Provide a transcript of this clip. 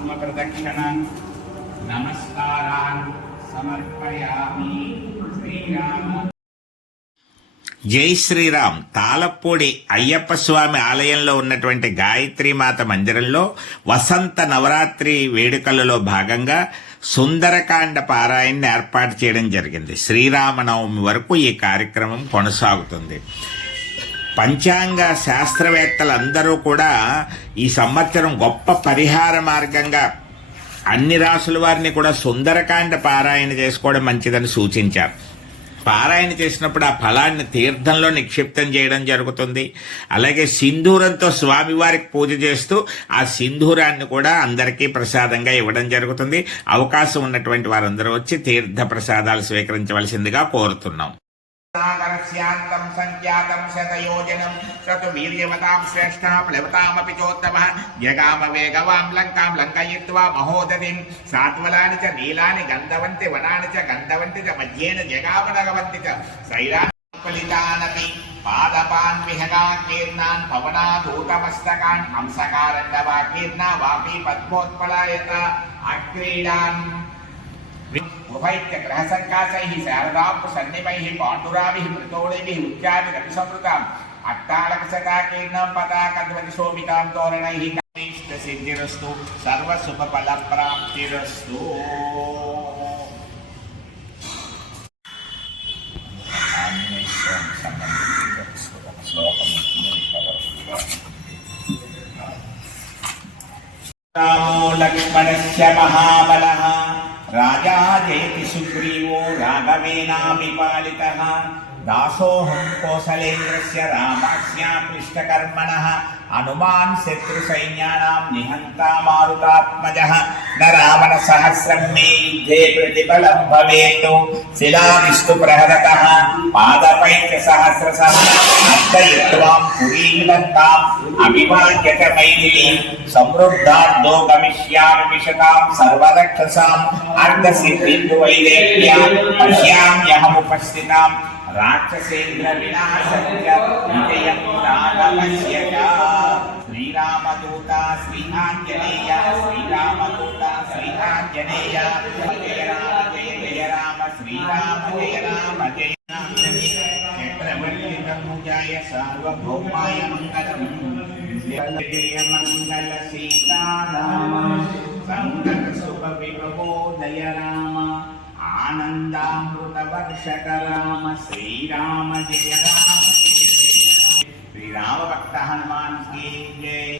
ఆత్మప్రదక్షిణ నమస్కారాన్ సమర్పయామి. శ్రీరామ. జై శ్రీరామ్. తాళప్పూడి అయ్యప్ప స్వామి ఆలయంలో ఉన్నటువంటి గాయత్రీమాత మందిరంలో వసంత నవరాత్రి వేడుకలలో భాగంగా సుందరకాండ పారాయణని ఏర్పాటు చేయడం జరిగింది. శ్రీరామనవమి వరకు ఈ కార్యక్రమం కొనసాగుతుంది. పంచాంగ శాస్త్రవేత్తలందరూ కూడా ఈ సంవత్సరం గొప్ప పరిహార మార్గంగా అన్ని రాసుల వారిని కూడా సుందరకాండ పారాయణ చేసుకోవడం మంచిదని సూచించారు. పారాయణ చేసినప్పుడు ఆ ఫలాన్ని తీర్థంలో నిక్షిప్తం చేయడం జరుగుతుంది. అలాగే సింధూరంతో స్వామివారికి పూజ చేస్తూ ఆ సింధూరాన్ని కూడా అందరికీ ప్రసాదంగా ఇవ్వడం జరుగుతుంది. అవకాశం ఉన్నటువంటి వారందరూ వచ్చి తీర్థ ప్రసాదాలు స్వీకరించవలసిందిగా కోరుతున్నాం. సాగరస్యాంతం సంఖ్యాతం శతయోజనం సతు వీర్యవతాం శ్రేష్ఠః ప్లవతామపి చోత్తమః జగామ వేగవాం లంకాం లంకయిత్వా మహోదధిం సాత్వలాని చ నీలాని గంధవంతి వనాని చ గంధవంతి చ మధ్యేన జగామ నగవంతి చ శైలాపలితానపి పాదపాన్ విహగా కీర్ణాన్ పవనాధూతమస్తకాన్ హంసకారండవా కీర్ణా వాపి పద్మోత్పలాయత అక్రీడాన్ ఉభైత్య గ్రహసంకాశైః శారదాం సన్నిమైః పాండురాభిః మృతోళైః ఉచ్చారి రవిసమృతాం అట్టాళకశతాకీర్ణం పతాకధ్వజ శోభితాం తోరణైః ఇష్ట సిద్ధిరస్తు సర్వశుభఫలప్రాప్తిరస్తు. రామో లక్ష్మణస్య మహాబలః రాజా జయతి సుగ్రీవో రాఘవేనాపి పాలితః దాసోహం కోసలేంద్రస్య రామాస్యా క్లిష్టకర్మణః హనుమాన్ శత్రు సైన్యానాం నిహంతా మారుతాత్మజః న రావణ సహస్రం మే యుద్ధే ప్రతిఫలం భవేత్ శిలావిష్ణు ప్రహరతః పాదపైచ సహస్రశః అర్ధయిత్వాం పురీలంకాం అభివాద్యత మైథిలీం సమృద్ధార్థో గమిష్యామి విశతాం సర్వరక్షసాం అర్ధసిద్ధిర్దు వైదేహ్యా పశ్యామ్యహముపస్థితాం రాక్షసేంద్ర వినాశంచ విజయం రాఘవస్య. శ్రీరామదూత శ్రీ ఆంజనేయ శ్రీరామదూత శ్రీ ఆంజనేయ జయ రామ జయ జయ రామ శ్రీరామ జయ రామ జయ చక్రవర్తి తనుజాయ సార్వభౌమాయ మంగళం. జయ మంగళ సీతారామ సంకట శుభ విభవోదయ రామ ఆనందామృత వర్షక రామ శ్రీరామ జయ రామ జయ జయ రామ. శ్రీరామ భక్త హనుమాన్ కీ జయ.